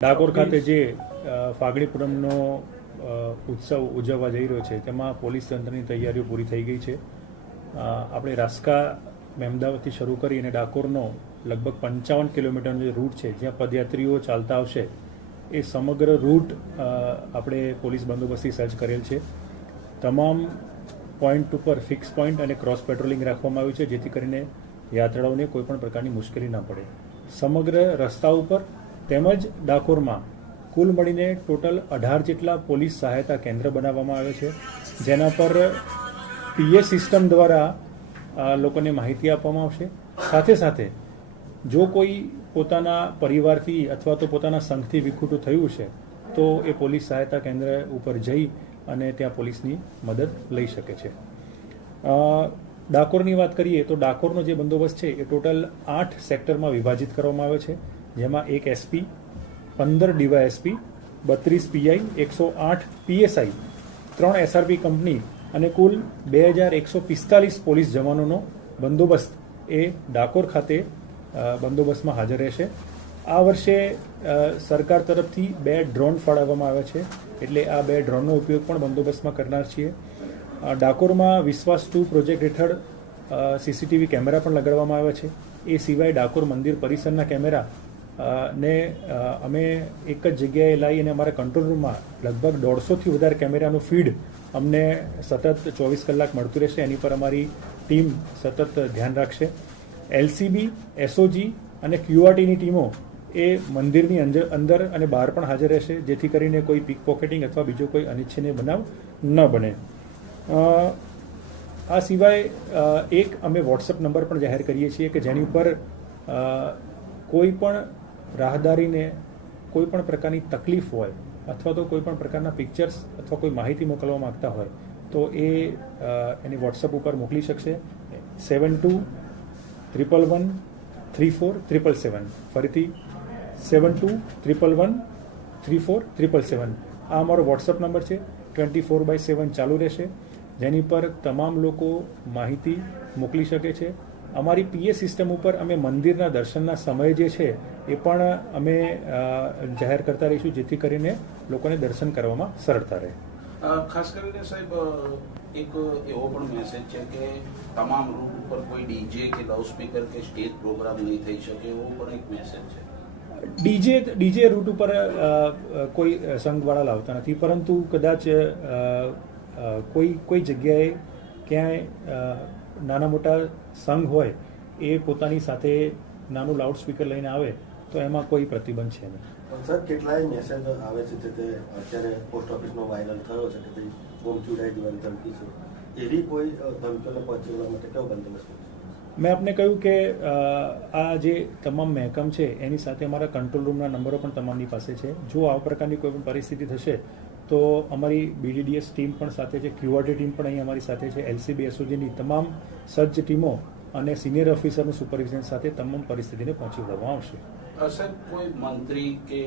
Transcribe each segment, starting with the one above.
ડાકોર ખાતે જે ફાગણી પૂનમનો ઉત્સવ ઉજવવા જઈ રહ્યો છે તેમાં પોલીસ તંત્રની તૈયારીઓ પૂરી થઈ ગઈ છે. આપણે રાસ્કા મહેમદાવાદથી શરૂ કરી અને ડાકોરનો લગભગ 55 કિલોમીટરનો જે રૂટ છે જ્યાં પદયાત્રીઓ ચાલતા આવશે એ સમગ્ર રૂટ આપણે પોલીસ બંદોબસ્તથી સજ્જ કરેલ છે. તમામ પોઈન્ટ ઉપર ફિક્સ પોઈન્ટ અને ક્રોસ પેટ્રોલિંગ રાખવામાં આવ્યું છે જેથી કરીને યાત્રાળુઓને કોઈપણ પ્રકારની મુશ્કેલી ના પડે. સમગ્ર રસ્તા ઉપર તેમજ ડાકોરમાં કુલ મળીને ટોટલ 18 જેટલા પોલીસ સહાયતા કેન્દ્ર બનાવવામાં આવે છે જેના પર પીએ સિસ્ટમ દ્વારા લોકોને માહિતી આપવામાં આવશે. સાથે સાથે જો કોઈ પોતાના પરિવારથી અથવા તો પોતાના સંઘથી વિખૂટું થયું છે તો એ પોલીસ સહાયતા કેન્દ્ર ઉપર જઈ અને ત્યાં પોલીસની મદદ લઈ શકે છે. ડાકોરની વાત કરીએ તો ડાકોરનો જે બંદોબસ્ત છે એ ટોટલ 8 સેક્ટરમાં વિભાજિત કરવામાં આવ્યો છે જેમાં 1 SP, 15 DYSP, 32 PI, 108 PSI, 3 SRP company અને કુલ 2145 પોલીસ જવાનોનો બંદોબસ્ત એ ડાકોર ખાતે બંદોબસ્તમાં હાજર રહેશે. આ વર્ષે સરકાર તરફથી 2 ડ્રોન ફાળવવામાં આવ્યા છે એટલે આ 2 ડ્રોનનો ઉપયોગ પણ બંદોબસ્તમાં કરનાર છીએ. ડાકોરમાં વિશ્વાસ 2 પ્રોજેક્ટ હેઠળ સીસીટીવી કેમેરા પણ લગાડવામાં આવ્યા છે. એ સિવાય ડાકોર મંદિર પરિસરના કેમેરા ને અમે એક જ જગ્યાએ લાવી અને અમારા કંટ્રોલ રૂમમાં લગભગ 150થી વધારે કેમેરાનું ફીડ અમને સતત 24 કલાક મળતું રહેશે. એની પર અમારી ટીમ સતત ધ્યાન રાખશે. એલસીબી, એસઓજી અને ક્યુઆરટીની ટીમો એ મંદિરની અંદર અને બહાર પણ હાજર રહેશે જેથી કરીને કોઈ પીક પોકેટિંગ અથવા બીજો કોઈ અનિચ્છનીય બનાવ ન બને. આ સિવાય એક અમે વોટ્સઅપ નંબર પણ જાહેર કરીએ છીએ કે જેની ઉપર કોઈ પણ રાહદારીને કોઈ પણ પ્રકારની તકલીફ હોય અથવા તો કોઈ પણ પ્રકારના પિક્ચર્સ અથવા કોઈ માહિતી મોકલવા માંગતા હોય તો એ એની વોટ્સઅપ ઉપર મોકલી શકશે. 7211134777. ફરીથી 7211134777. આ અમારો વોટ્સઅપ નંબર છે. 24/7 ચાલુ રહેશે જેની પર તમામ લોકો માહિતી મોકલી શકે છે. અમારી પીએ સિસ્ટમ ઉપર અમે મંદિરના દર્શનના સમય જે છે એ પણ અમે જાહેર કરતા રહીશું જેથી કરીને લોકોને દર્શન કરવામાં સરળતા રહે. ખાસ કરીને સાહેબ એક એવો પણ મેસેજ છે કે તમામ રૂટ ઉપર કોઈ ડીજે કે લાઉડસ્પીકર કે સ્ટેજ પ્રોગ્રામ નહીં થઈ શકે એવો પણ એક મેસેજ છે. ડીજે રૂટ ઉપર કોઈ સંઘવાળા લાવતા નથી પરંતુ કદાચ કોઈ જગ્યાએ ક્યાંય નાના મોટા સંઘ હોય એ પોતાની સાથે નાનું લાઉડ સ્પીકર લઈને આવે તો એમાં કોઈ પ્રતિબંધ છે નહીં. સર, કેટલાય મેસેજ આવે છે જે અત્યારે પોસ્ટ ઓફિસનો વાયરલ થયો છે કે બોમ્બ ચૂડાઈ દેવાની ધમકી છે, એવી કોઈ ધમકીઓને પહોંચી વળવા માટે કેવો બંદોબસ્ત? મેં આપને કહ્યું કે આ જે તમામ મહેકમ છે એની સાથે અમારા કંટ્રોલ રૂમના નંબરો પણ તમામની પાસે છે. જો આ પ્રકારની કોઈ પણ પરિસ્થિતિ થશે તો અમારી બીડીડીએસ ટીમ પણ સાથે છે, ક્યુઆરટી ટીમ પણ અહીં અમારી સાથે છે, એલસીબી એસઓજીની તમામ સજ્જ ટીમો અને સિનિયર ઓફિસરનું સુપરવિઝન સાથે તમામ પરિસ્થિતિને પહોંચી વળવામાં આવશે. સાહેબ, કોઈ મંત્રી કે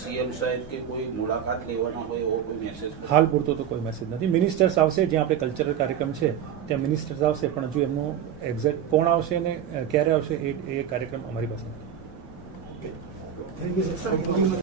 સીએમ સાહેબ કે કોઈ મુલાકાત લેવાના હોય એવો કોઈ મેસેજ? હાલ પૂરતો તો કોઈ મેસેજ નથી. મિનિસ્ટર્સ આવશે, જ્યાં આપણે કલ્ચરલ કાર્યક્રમ છે ત્યાં મિનિસ્ટર્સ આવશે, પણ હજુ એમનું એક્ઝેક્ટ કોણ આવશે ને ક્યારે આવશે એ કાર્યક્રમ અમારી પાસે નથી.